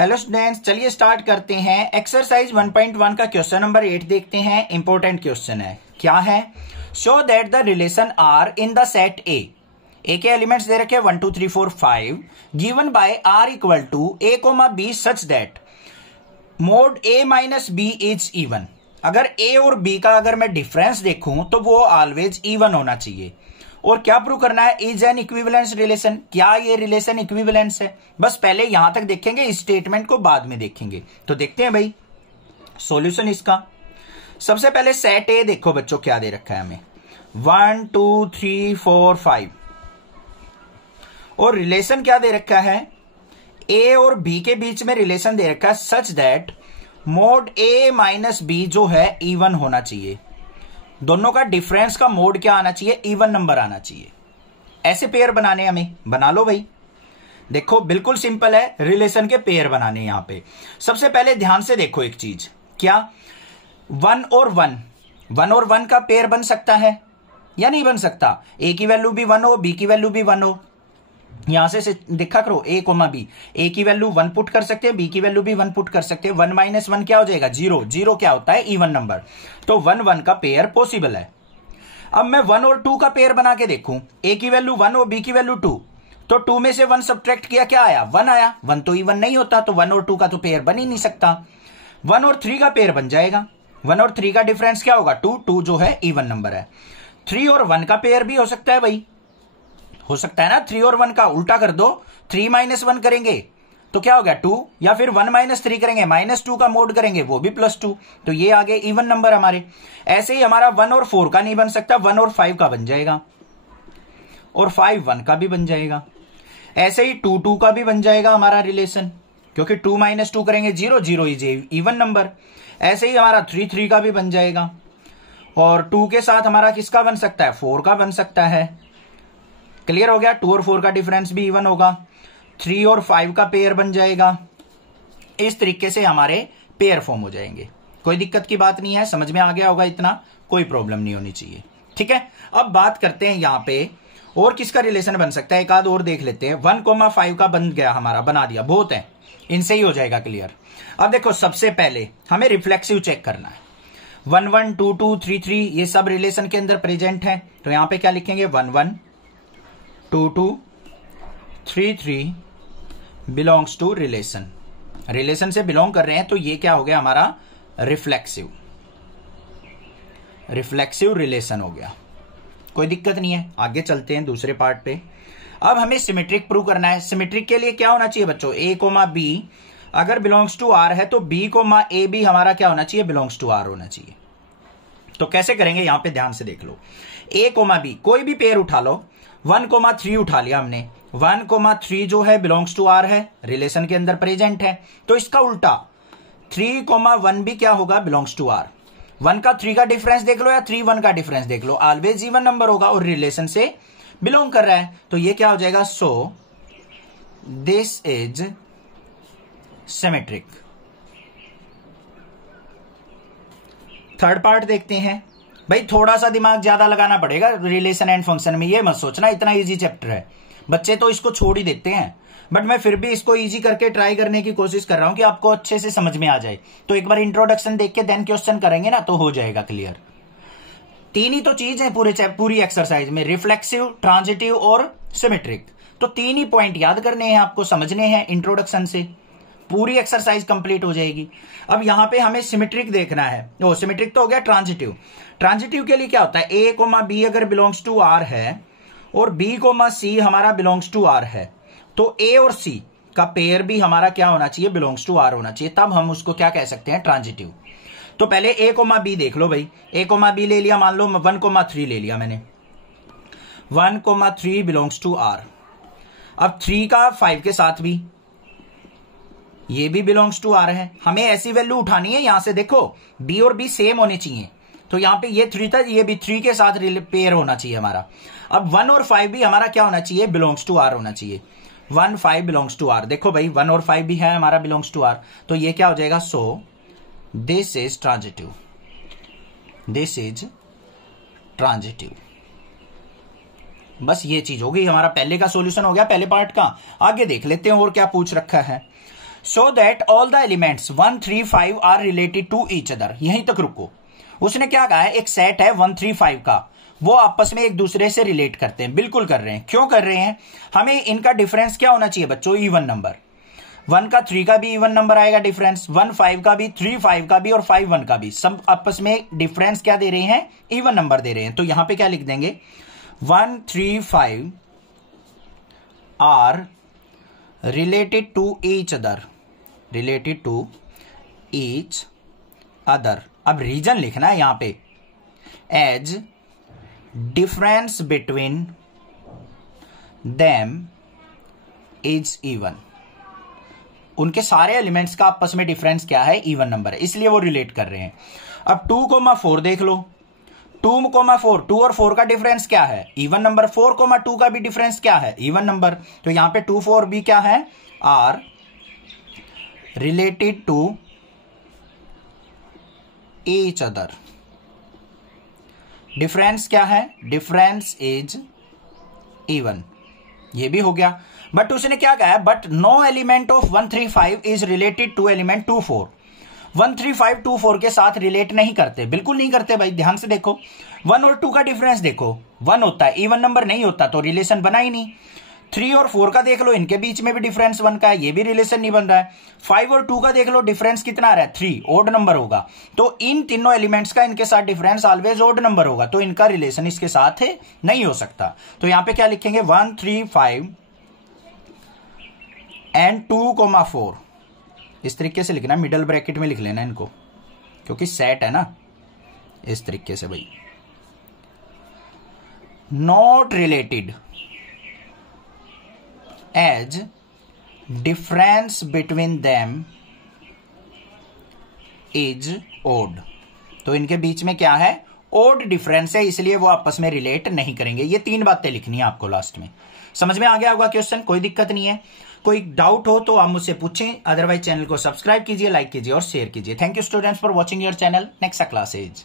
Hello students, चलिए start करते हैं। एक्सरसाइज 1.1 का क्वेश्चन नंबर 8 देखते हैं। इंपॉर्टेंट क्वेश्चन है। क्या है? Show that the relation R in the set A के एलिमेंट्स दे रखे 1 2 3 4 5 given by R equal to a comma b such that mod a minus b is even. अगर ए और बी का अगर मैं डिफरेंस देखूं तो वो ऑलवेज इवन होना चाहिए। और क्या प्रूव करना है? Is an equivalence relation. क्या ये रिलेशन इक्विवेलेंस है? बस पहले यहां तक देखेंगे, इस स्टेटमेंट को बाद में देखेंगे। तो देखते हैं भाई सॉल्यूशन इसका। सबसे पहले सेट ए देखो बच्चों, क्या दे रखा है हमें 1 2 3 4 5 और रिलेशन क्या दे रखा है? ए और बी के बीच में रिलेशन दे रखा है such that mod a minus b जो है इवन होना चाहिए। दोनों का डिफरेंस का मोड क्या आना चाहिए? इवन नंबर आना चाहिए। ऐसे पेयर बनाने हमें, बना लो भाई। देखो बिल्कुल सिंपल है रिलेशन के पेयर बनाने। यहां पे सबसे पहले ध्यान से देखो एक चीज, क्या 1 और 1 का पेयर बन सकता है या नहीं बन सकता? ए की वैल्यू भी 1 हो, बी की वैल्यू भी 1 हो। यहां से देखा करो ए कोमा बी, ए की वैल्यू 1 पुट कर सकते हैं, बी की वैल्यू भी 1 पुट कर सकते हैं। 1 माइनस 1 क्या हो जाएगा? 0। 0 क्या होता है? Even number. तो 1 1 का पेयर पॉसिबल है। अब मैं 1 और 2 का पेयर बना के देखूं, ए की वैल्यू 1 और बी की वैल्यू 2, तो 2 में से 1 सब्ट्रैक्ट किया, क्या आया? 1 आया। 1 तो इवन नहीं होता, तो 1 और 2 का तो पेयर बन ही नहीं सकता। 1 और 3 का पेयर बन जाएगा। 1 और 3 का डिफरेंस क्या होगा? 2। 2 जो है इवन नंबर है। 3 और 1 का पेयर भी हो सकता है भाई, हो सकता है ना। 3 और 1 का उल्टा कर दो, 3 माइनस 1 करेंगे तो क्या हो गया? 2। या फिर 1 माइनस 3 करेंगे, -2 का मोड करेंगे, वो भी +2। तो ये आ गए इवन नंबर हमारे। ऐसे ही हमारा 1 और 4 का नहीं बन सकता, 1 और 5 का बन जाएगा, और 5 1 का भी बन जाएगा। ऐसे ही 2 2 का भी बन जाएगा हमारा रिलेशन, क्योंकि 2 माइनस 2 करेंगे 0। 0 इज इवन नंबर। ऐसे ही हमारा 3 3 का भी बन जाएगा, और 2 के साथ हमारा किसका बन सकता है? 4 का बन सकता है। क्लियर हो गया? 2 और 4 का डिफरेंस भी इवन होगा। 3 और 5 का पेयर बन जाएगा। इस तरीके से हमारे पेयर फॉर्म हो जाएंगे। कोई दिक्कत की बात नहीं है, समझ में आ गया होगा, इतना कोई प्रॉब्लम नहीं होनी चाहिए। ठीक है, अब बात करते हैं यहां पे और किसका रिलेशन बन सकता है। एक आध और देख लेते हैं। 1,5 का बन गया हमारा, बना दिया, बहुत है, इनसे ही हो जाएगा क्लियर। अब देखो सबसे पहले हमें रिफ्लेक्सिव चेक करना है। 1 1 2 2 3 3 ये सब रिलेशन के अंदर प्रेजेंट है। तो यहां पे क्या लिखेंगे? 1 1 2 2 3 3 बिलोंग्स टू रिलेशन। रिलेशन से बिलोंग कर रहे हैं, तो ये क्या हो गया हमारा? रिफ्लेक्सिव रिलेशन हो गया। कोई दिक्कत नहीं है, आगे चलते हैं दूसरे पार्ट पे। अब हमें सिमेट्रिक प्रूव करना है। सिमेट्रिक के लिए क्या होना चाहिए बच्चों? ए कोमा बी अगर बिलोंग्स टू आर है, तो बी कोमा ए भी हमारा क्या होना चाहिए? बिलोंग्स टू आर होना चाहिए। तो कैसे करेंगे? यहां पे ध्यान से देख लो। ए कोमा बी कोई भी पेयर उठा लो। 1,3 उठा लिया हमने। 1,3 जो है बिलोंग्स टू आर है, रिलेशन के अंदर प्रेजेंट है। तो इसका उल्टा 3,1 भी क्या होगा? Belongs to are. 1 का 3 का डिफरेंस देख लो या 3 1 का डिफरेंस देख लो, ऑलवेज इवन नंबर होगा और रिलेशन से बिलोंग कर रहा है। तो ये क्या हो जाएगा? So this is symmetric. Third part देखते हैं। भाई थोड़ा सा दिमाग ज्यादा लगाना पड़ेगा रिलेशन एंड फंक्शन में, ये मत सोचना इतना इजी चैप्टर है। बच्चे तो इसको छोड़ ही देते हैं, बट मैं फिर भी इसको इजी करके ट्राई करने की कोशिश कर रहा हूं कि आपको अच्छे से समझ में आ जाए। तो एक बार इंट्रोडक्शन देख के देन क्वेश्चन करेंगे ना, तो हो जाएगा क्लियर। 3 ही तो चीज है पूरी एक्सरसाइज में, रिफ्लेक्सिव, ट्रांजिटिव और सिमेट्रिक। तो 3 ही पॉइंट याद करने हैं आपको, समझने हैं इंट्रोडक्शन से, पूरी एक्सरसाइज कंप्लीट हो जाएगी। अब यहां पे हमें सिमेट्रिक देखना है। ओ सिमेट्रिक तो हो गया। ट्रांजिटिव, ट्रांजिटिव के लिए क्या होता है? ए कोमा बी अगर बिलोंग्स टू आर है और बी कोमा सी हमारा बिलोंग्स टू आर है, तो ए और सी का पेयर भी हमारा क्या होना चाहिए? बिलोंग्स टू आर होना चाहिए। तब हम उसको क्या कह सकते हैं? ट्रांजिटिव। तो पहले ए कोमा बी देख लो भाई। ए कोमा बी ले लिया, मान लो 1,3 ले लिया मैंने। 1,3 बिलोंग्स टू आर। अब 3 का 5 के साथ भी, ये भी बिलोंग्स टू आर है। हमें ऐसी वैल्यू उठानी है, यहां से देखो बी और बी सेम होने चाहिए। तो यहां पे ये 3 था, ये भी 3 के साथ पेयर होना चाहिए हमारा। अब 1 और 5 भी हमारा क्या होना चाहिए? बिलोंग्स टू आर होना चाहिए। 1 5 बिलोंग्स टू आर। देखो भाई 1 और 5 भी है हमारा बिलोंग्स टू आर, तो ये क्या हो जाएगा? So this is transitive. This is transitive. बस ये चीज हो गई, हमारा पहले का सॉल्यूशन हो गया, पहले पार्ट का। आगे देख लेते हैं और क्या पूछ रखा है। So that all the elements 1 3 5 are related to each other. यहीं तक रुको। उसने क्या कहा है, एक सेट है 1 3 5 का, वो आपस में एक दूसरे से रिलेट करते हैं। बिल्कुल कर रहे हैं। क्यों कर रहे हैं, हमें इनका डिफरेंस क्या होना चाहिए बच्चों, इवन नंबर। 1 का 3 का भी इवन नंबर आएगा डिफरेंस, 1 5 का भी, 3 5 का भी और 5 1 का भी, सब आपस में डिफरेंस क्या दे रहे हैं, इवन नंबर दे रहे हैं। तो यहां पे क्या लिख देंगे, 1 3 5 are related to each other, related to each other. अब रीजन लिखना है यहां पे, as difference between them is even. उनके सारे एलिमेंट्स का आपस में डिफरेंस क्या है, इवन नंबर है, इसलिए वो रिलेट कर रहे हैं। अब 2,4 देख लो, 2,4, 2 और 4 का डिफरेंस क्या है, इवन नंबर। 4,2 का भी डिफरेंस क्या है, इवन नंबर। तो यहां पे 2 4 भी क्या है, are related to each other. Difference क्या है, डिफरेंस इज इवन। ये भी हो गया। बट उसने क्या कहा है, but no element of 1 3 5 is related to element 2 4। 1 3 5 2 4 के साथ रिलेट नहीं करते, बिल्कुल नहीं करते भाई। ध्यान से देखो, 1 और 2 का डिफरेंस देखो, 1 होता है, इवन नंबर नहीं होता तो रिलेशन बना ही नहीं। 3 और 4 का देख लो, इनके बीच में भी डिफरेंस 1 का है, ये भी रिलेशन नहीं बन रहा है। 5 और 2 का देख लो, डिफरेंस कितना आ रहा है, 3, ओड नंबर होगा। तो इन तीनों एलिमेंट्स का इनके साथ डिफरेंस ऑलवेज ओड नंबर होगा, तो इनका रिलेशन इसके साथ नहीं हो सकता। तो यहां पे क्या लिखेंगे, 1 3 5 एंड 2,4। इस तरीके से लिखना, मिडल ब्रैकेट में लिख लेना इनको, क्योंकि सेट है ना, इस तरीके से भाई। Not related as difference between them is odd. तो इनके बीच में क्या है, ओड डिफरेंस है, इसलिए वो आपस में रिलेट नहीं करेंगे। ये 3 बातें लिखनी है आपको लास्ट में। समझ में आ गया होगा क्वेश्चन, कोई दिक्कत नहीं है। कोई डाउट हो तो आप मुझसे पूछें, अदरवाइज चैनल को सब्सक्राइब कीजिए, लाइक कीजिए और शेयर कीजिए। Thank you students for watching your channel. Next class is